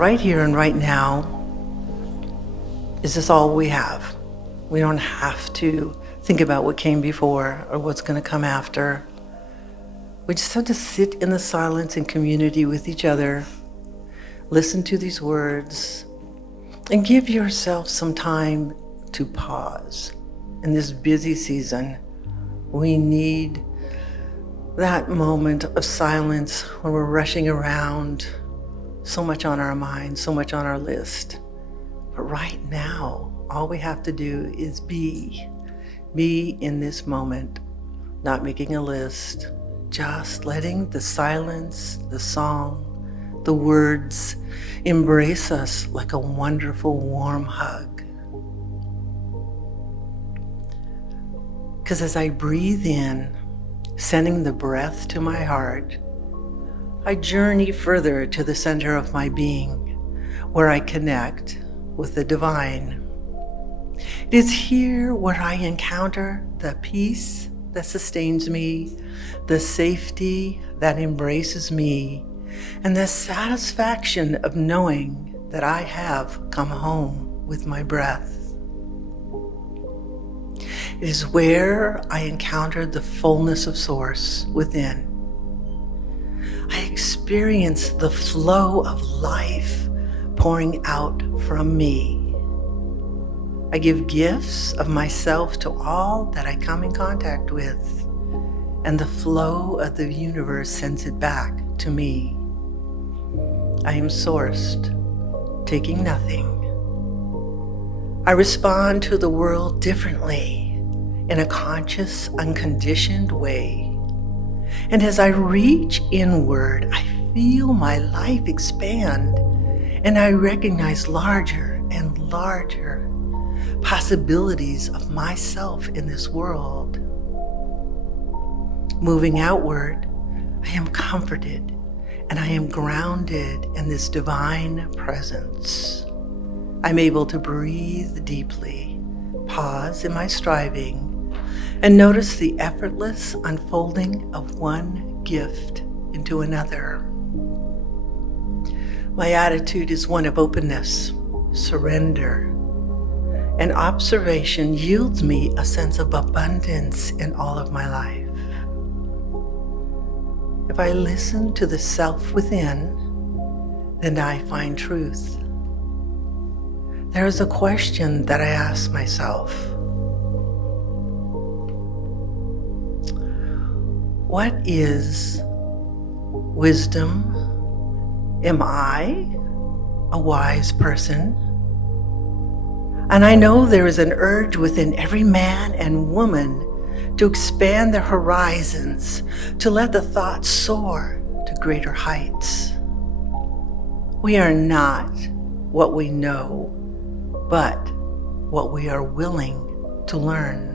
right here and right now, is this all we have? We don't have to think about what came before or what's going to come after. We just have to sit in the silence and community with each other, listen to these words, and give yourself some time to pause. In this busy season, we need that moment of silence when we're rushing around, so much on our mind, so much on our list. But right now, all we have to do is be in this moment, not making a list, just letting the silence, the song, the words embrace us like a wonderful warm hug. Because as I breathe in, sending the breath to my heart, I journey further to the center of my being, where I connect with the divine. It is here where I encounter the peace that sustains me, the safety that embraces me, and the satisfaction of knowing that I have come home with my breath. It is where I encounter the fullness of Source within. I experience the flow of life pouring out from me. I give gifts of myself to all that I come in contact with, and the flow of the universe sends it back to me. I am sourced, taking nothing. I respond to the world differently, in a conscious, unconditioned way. And as I reach inward, I feel my life expand, and I recognize larger and larger possibilities of myself in this world. Moving outward, I am comforted and I am grounded in this divine presence. I'm able to breathe deeply, pause in my striving, and notice the effortless unfolding of one gift into another. My attitude is one of openness, surrender, and observation yields me a sense of abundance in all of my life. If I listen to the self within, then I find truth. There is a question that I ask myself. What is wisdom? Am I a wise person? And I know there is an urge within every man and woman to expand their horizons, to let the thoughts soar to greater heights. We are not what we know, but what we are willing to learn.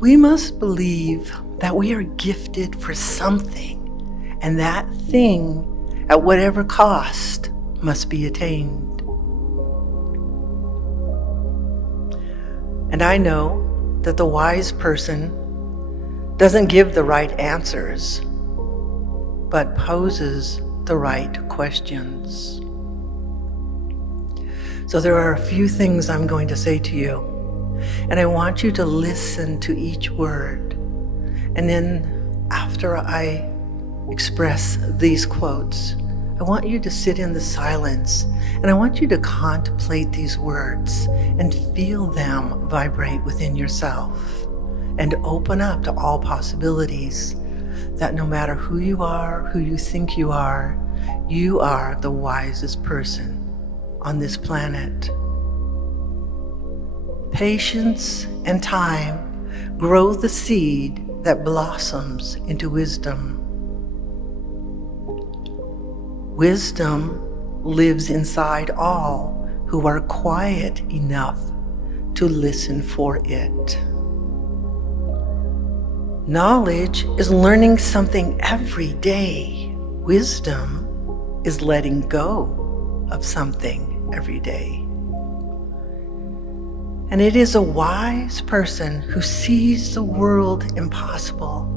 We must believe that we are gifted for something, and that thing, at whatever cost, must be attained. And I know that the wise person doesn't give the right answers, but poses the right questions. So there are a few things I'm going to say to you, and I want you to listen to each word. And then after I express these quotes, I want you to sit in the silence, and I want you to contemplate these words and feel them vibrate within yourself, and open up to all possibilities, that no matter who you are, who you think you are the wisest person on this planet. Patience and time grow the seed that blossoms into wisdom. Wisdom lives inside all who are quiet enough to listen for it. Knowledge is learning something every day. Wisdom is letting go of something every day. And it is a wise person who sees the world impossible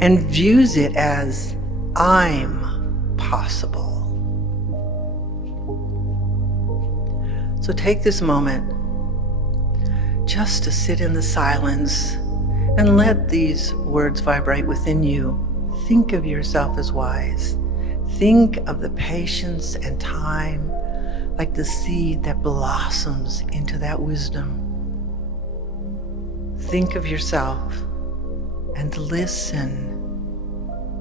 and views it as I'm possible. So take this moment just to sit in the silence and let these words vibrate within you. Think of yourself as wise. Think of the patience and time like the seed that blossoms into that wisdom. Think of yourself and listen.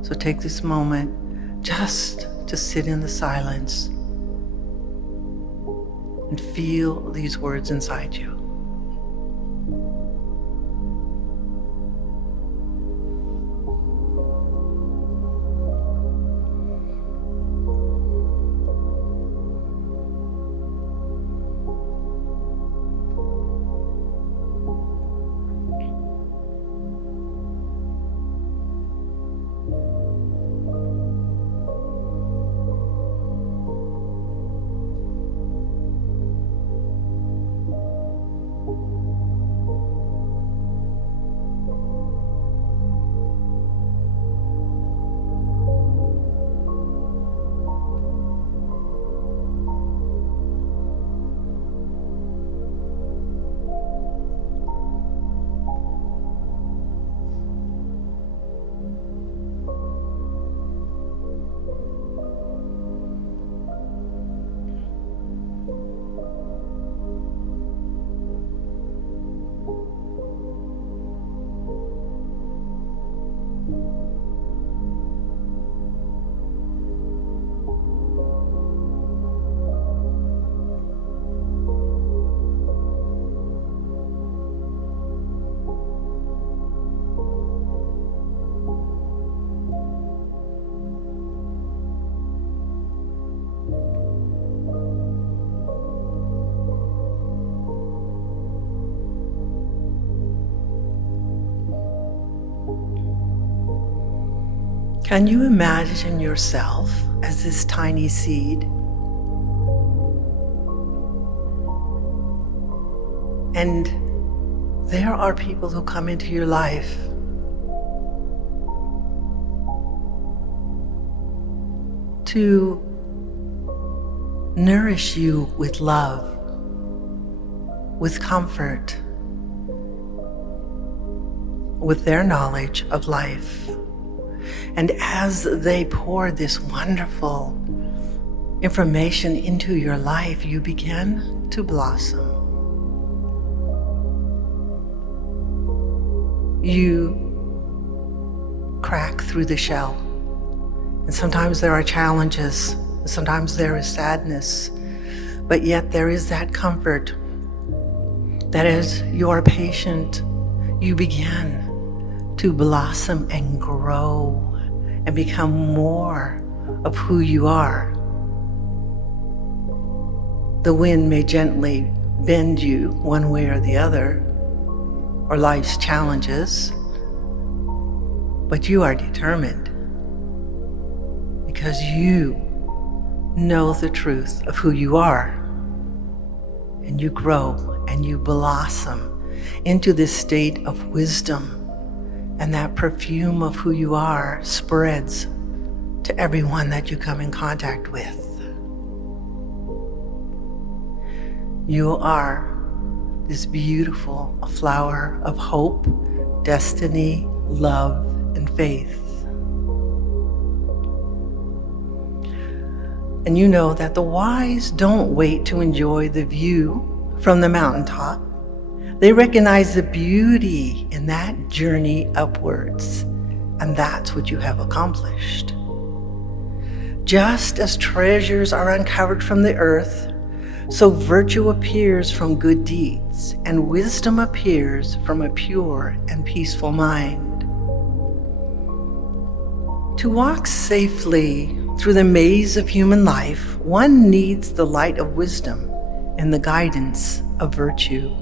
So take this moment just to sit in the silence and feel these words inside you. Can you imagine yourself as this tiny seed? And there are people who come into your life to nourish you with love, with comfort, with their knowledge of life. And as they pour this wonderful information into your life, you begin to blossom. You crack through the shell. And sometimes there are challenges, sometimes there is sadness, but yet there is that comfort that as you are patient, you begin to blossom and grow and become more of who you are. The wind may gently bend you one way or the other, or life's challenges, but you are determined because you know the truth of who you are, and you grow and you blossom into this state of wisdom. And that perfume of who you are spreads to everyone that you come in contact with. You are this beautiful flower of hope, destiny, love, and faith. And you know that the wise don't wait to enjoy the view from the mountaintop. They recognize the beauty in that journey upwards, and that's what you have accomplished. Just as treasures are uncovered from the earth, so virtue appears from good deeds, and wisdom appears from a pure and peaceful mind. To walk safely through the maze of human life, one needs the light of wisdom and the guidance of virtue.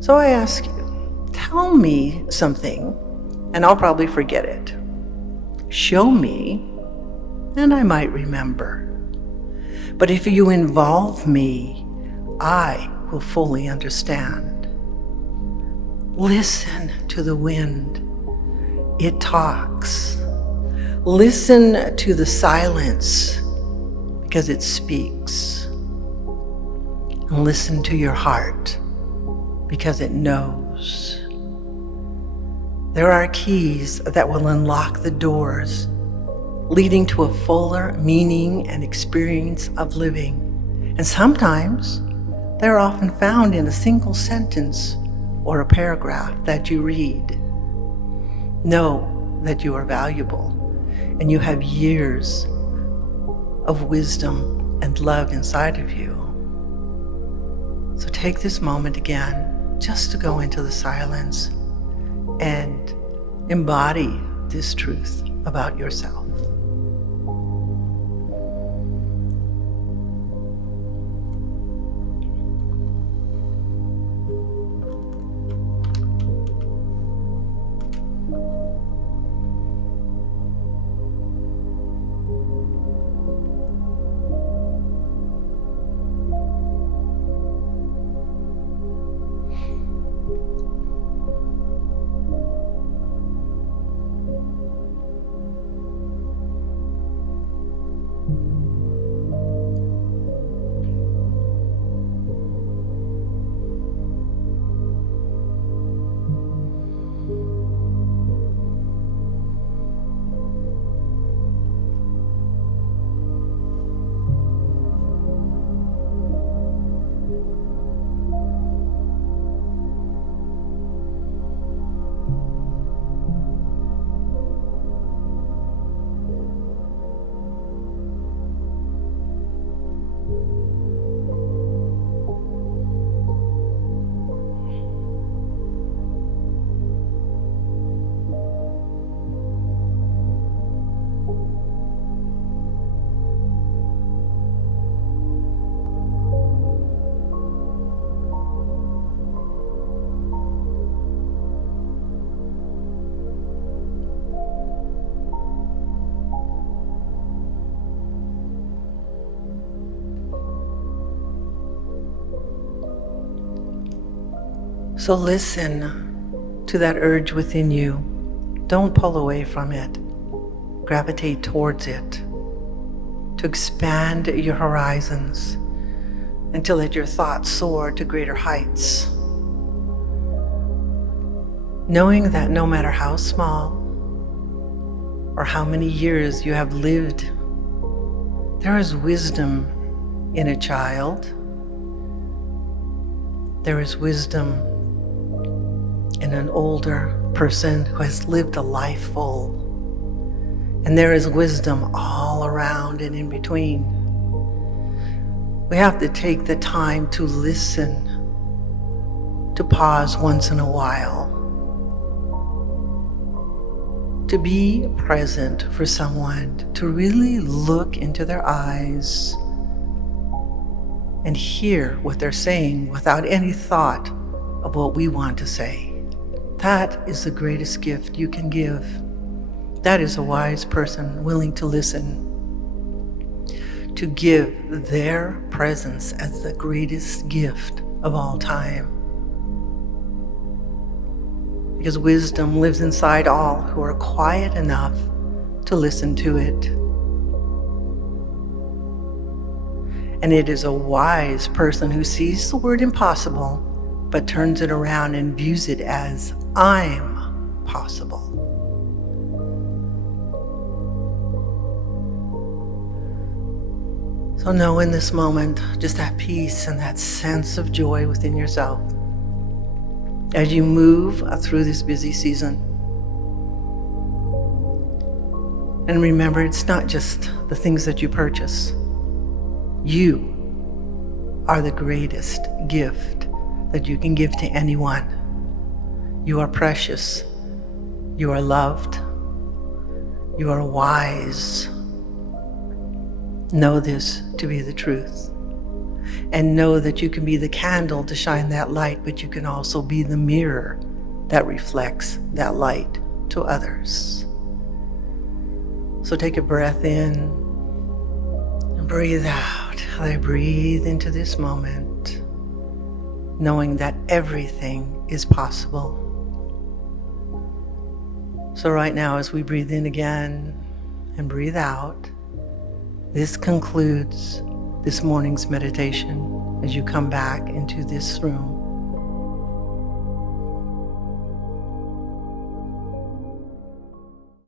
So I ask you, tell me something, and I'll probably forget it. Show me, and I might remember. But if you involve me, I will fully understand. Listen to the wind. It talks. Listen to the silence because it speaks. And listen to your heart because it knows. There are keys that will unlock the doors leading to a fuller meaning and experience of living. And sometimes they're often found in a single sentence or a paragraph that you read. Know that you are valuable and you have years of wisdom and love inside of you. So take this moment again just to go into the silence and embody this truth about yourself. So listen to that urge within you. Don't pull away from it. Gravitate towards it to expand your horizons and to let your thoughts soar to greater heights. Knowing that no matter how small or how many years you have lived, there is wisdom in a child. There is wisdom in an older person who has lived a life full. And there is wisdom all around and in between. We have to take the time to listen, to pause once in a while, to be present for someone, to really look into their eyes and hear what they're saying without any thought of what we want to say. That is the greatest gift you can give. That is a wise person willing to listen, to give their presence as the greatest gift of all time. Because wisdom lives inside all who are quiet enough to listen to it. And it is a wise person who sees the word impossible, but turns it around and views it as I'm possible. So know in this moment just that peace and that sense of joy within yourself as you move through this busy season. And remember, it's not just the things that you purchase. You are the greatest gift that you can give to anyone. You are precious. You are loved. You are wise. Know this to be the truth. And know that you can be the candle to shine that light, but you can also be the mirror that reflects that light to others. So take a breath in and breathe out. I breathe into this moment, knowing that everything is possible. So right now, as we breathe in again and breathe out, this concludes this morning's meditation as you come back into this room.